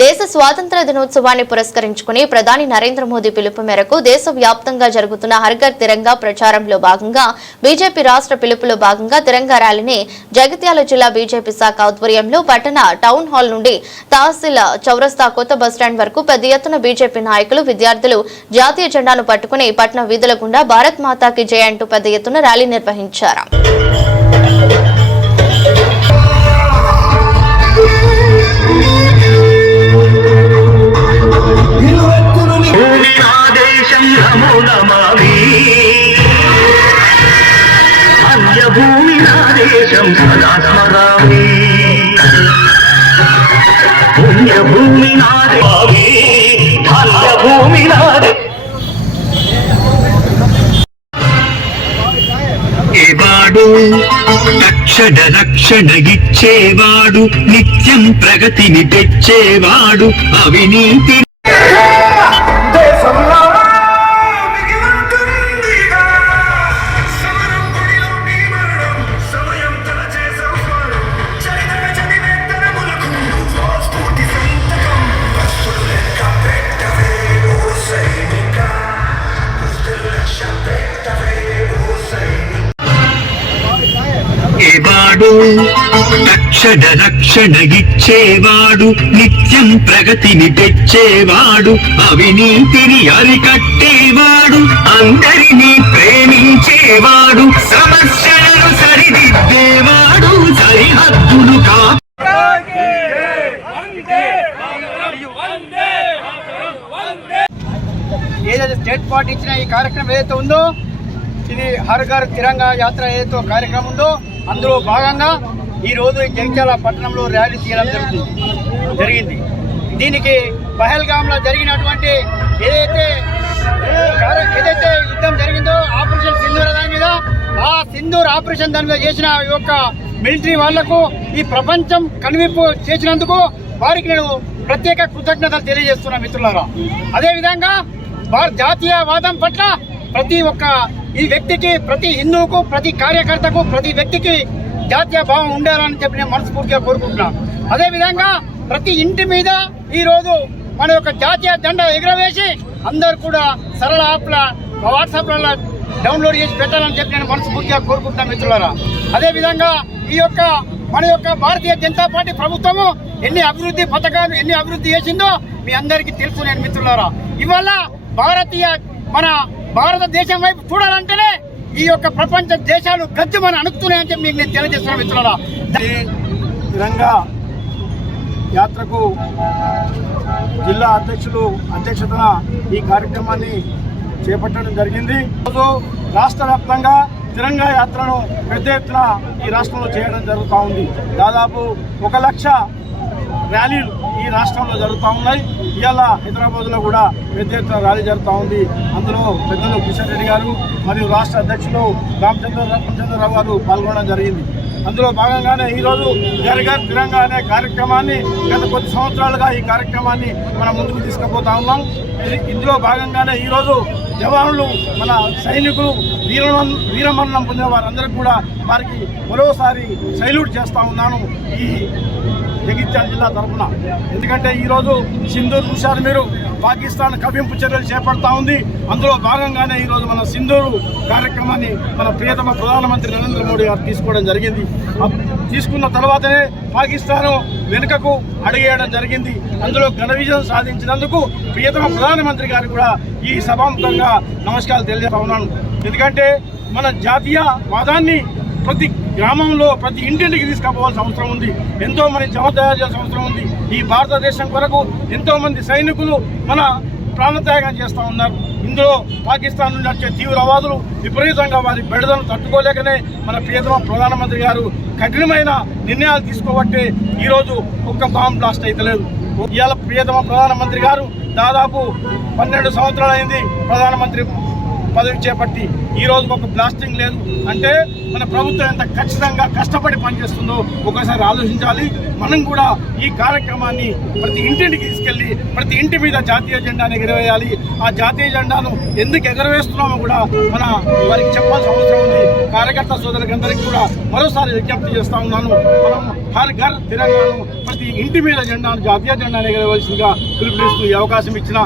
దేశ స్వాతంత్ర దినోత్సవాన్ని పురస్కరించుకుని ప్రధాని నరేంద్ర మోదీ పిలుపు మేరకు దేశవ్యాప్తంగా జరుగుతున్న హర్ఘర్ తిరంగా ప్రచారంలో భాగంగా బీజేపీ రాష్ట్ర పిలుపులో భాగంగా తిరంగా ర్యాలీని జగిత్యాల జిల్లా బీజేపీ శాఖ ఆధ్వర్యంలో పట్టణ టౌన్ హాల్ నుండి తహసీల్ చౌరస్తా కొత్త బస్టాండ్ వరకు పెద్ద ఎత్తున బీజేపీ నాయకులు విద్యార్థులు జాతీయ జెండాను పట్టుకుని పట్టణ వీధుల గుండా భారత్ మాతాకి జయ అంటూ పెద్ద ఎత్తున ర్యాలీ నిర్వహించారు. ఆదేశం సదా స్మరామి పుణ్య భూమి నాదేవి వాడు రక్షణ రక్షణ ఇచ్చేవాడు నిత్యం ప్రగతిని తెచ్చేవాడు అవినీతి రక్షణ రక్షణ ఇచ్చేవాడు నిత్యం ప్రగతిని తెచ్చేవాడు అవినీతిని అరికట్టేవాడు అందరినీ ప్రేమించేవాడు సమస్యలను సరిదిద్దేవాడు సరిహద్దులు కా ఏదైతే స్టేట్ పార్టీ ఇచ్చిన ఈ కార్యక్రమం ఏదైతే ఉందో ఇది హర్ ఘర్ తిరంగా యాత్ర ఏదైతే కార్యక్రమం ఉందో అందులో భాగంగా ఈరోజు జగిత్యాల పట్టణంలో ర్యాలీ తీయడం జరుగుతుంది. జరిగింది. దీనికి పహల్గామ్లో జరిగినటువంటి ఏదైతే ఏదైతే యుద్ధం జరిగిందో ఆపరేషన్ సింధూర దాని మీద ఆ సింధూర్ ఆపరేషన్ దాని మీద చేసిన యొక్క మిలిటరీ వాళ్ళకు ఈ ప్రపంచం కనువిప్పు చేసినందుకు వారికి నేను ప్రత్యేక కృతజ్ఞతలు తెలియజేస్తున్నా మిత్రులారా. అదేవిధంగా భారత జాతీయవాదం పట్ల ప్రతి ఒక్క ఈ వ్యక్తికి ప్రతి హిందువుకు ప్రతి కార్యకర్తకు ప్రతి వ్యక్తికి జాతీయ భావం ఉండాలని చెప్పి నేను మనస్ఫూర్తిగా కోరుకుంటున్నాను అదేవిధంగా ప్రతి ఇంటి మీద ఈరోజు మన యొక్క జాతీయ జెండా ఎగురవేసి అందరు కూడా సరళ యాప్ల వాట్సాప్లలో డౌన్లోడ్ చేసి పెట్టాలని చెప్పి నేను మనస్ఫూర్తిగా కోరుకుంటున్నాను మిత్రులారా. అదేవిధంగా ఈ యొక్క మన యొక్క భారతీయ జనతా పార్టీ ప్రభుత్వము ఎన్ని అభివృద్ధి పథకాలు ఎన్ని అభివృద్ధి చేసిందో మీ అందరికీ తెలుసు నేను మిత్రులారా. ఇవాళ భారతీయ మన భారతదేశం వైపు చూడాలంటేనే ఈ యొక్క ప్రపంచ దేశాలు గద్దెమని మన అణుకుతున్నాయని చెప్పి మీకు నేను తెలియజేస్తున్నాను మిత్రులారా. తిరంగా యాత్రకు జిల్లా అధ్యక్షులు అధ్యక్షతన ఈ కార్యక్రమాన్ని చేపట్టడం జరిగింది. రాష్ట్ర వ్యాప్తంగా తిరంగా యాత్రను పెద్ద ఎత్తున ఈ రాష్ట్రంలో చేయడం జరుగుతూ ఉంది. దాదాపు ఒక లక్ష ర్యాలీలు ఈ రాష్ట్రంలో జరుగుతూ ఉన్నాయి. ఇవాళ హైదరాబాద్లో కూడా పెద్ద ఎత్తున ర్యాలీ జరుగుతూ ఉంది. అందులో పెద్దలు కిషన్ రెడ్డి గారు మరియు రాష్ట్ర అధ్యక్షులు రామచంద్ర రామచంద్రరావు గారు పాల్గొనడం జరిగింది. అందులో భాగంగానే ఈరోజు గర్ తిరంగా అనే కార్యక్రమాన్ని గత కొద్ది సంవత్సరాలుగా ఈ కార్యక్రమాన్ని మనం ముందుకు తీసుకుపోతా ఉన్నాం. ఇందులో భాగంగానే ఈరోజు జవాన్లు మన సైనికులు వీరమరణం వీరమరణం పొందిన వారందరికీ కూడా వారికి మరోసారి సైల్యూట్ చేస్తా ఉన్నాను. ఈ జగిత్యాల జిల్లా తరఫున ఎందుకంటే ఈరోజు సింధూర్ చూశారు మీరు పాకిస్తాన్ కవింపు చర్యలు చేపడతా ఉంది. అందులో భాగంగానే ఈరోజు మన సింధూరు కార్యక్రమాన్ని మన ప్రియతమ ప్రధానమంత్రి నరేంద్ర మోడీ గారు తీసుకోవడం జరిగింది. తీసుకున్న తర్వాతనే పాకిస్తాన్ వెనుకకు అడిగేయడం జరిగింది. అందులో ఘన విజయం సాధించినందుకు ప్రియతమ ప్రధానమంత్రి గారికి కూడా ఈ సభాముఖంగా నమస్కారాలు తెలియజేస్తా ఉన్నాను. ఎందుకంటే మన జాతీయ వాదాన్ని ప్రతి గ్రామంలో ప్రతి ఇంటింటికి తీసుకుపోవాల్సిన అవసరం ఉంది. ఎంతో మంది జమ తయారు చేయాల్సిన అవసరం ఉంది. ఈ భారతదేశం కొరకు ఎంతో మంది సైనికులు మన ప్రాణత్యాగం చేస్తూ ఉన్నారు. ఇందులో పాకిస్తాన్ నుండి వచ్చే తీవ్రవాదులు విపరీతంగా వారి బెడదను తట్టుకోలేకనే మన ప్రియతమ ప్రధానమంత్రి గారు కఠినమైన నిర్ణయాలు తీసుకోబట్టే ఈరోజు ఒక్క బాంబ్ బ్లాస్ట్ అయితే లేదు. ఇవాళ ప్రియతమ ప్రధానమంత్రి గారు దాదాపు పన్నెండు సంవత్సరాలు అయింది ప్రధానమంత్రి పదవి చేపట్టి ఈ రోజు ఒక బ్లాస్టింగ్ లేదు. అంటే మన ప్రభుత్వం ఎంత ఖచ్చితంగా కష్టపడి పనిచేస్తుందో ఒకసారి ఆలోచించాలి. మనం కూడా ఈ కార్యక్రమాన్ని ప్రతి ఇంటింటికి తీసుకెళ్ళి ప్రతి ఇంటి మీద జాతీయ జెండాను ఎగరవేయాలి. ఆ జాతీయ జెండాను ఎందుకు ఎగరవేస్తున్నామో కూడా మన వారికి చెప్పాల్సిన అవసరం ఉంది. కార్యకర్త సోదరులందరికీ కూడా మరోసారి విజ్ఞప్తి చేస్తా ఉన్నాను. మనం హర్ ఘర్ తిరంగాను ప్రతి ఇంటి మీద జెండాను జాతీయ జెండాను ఎగరవలసిందిగా పిలుపునిస్తూ ఈ అవకాశం ఇచ్చిన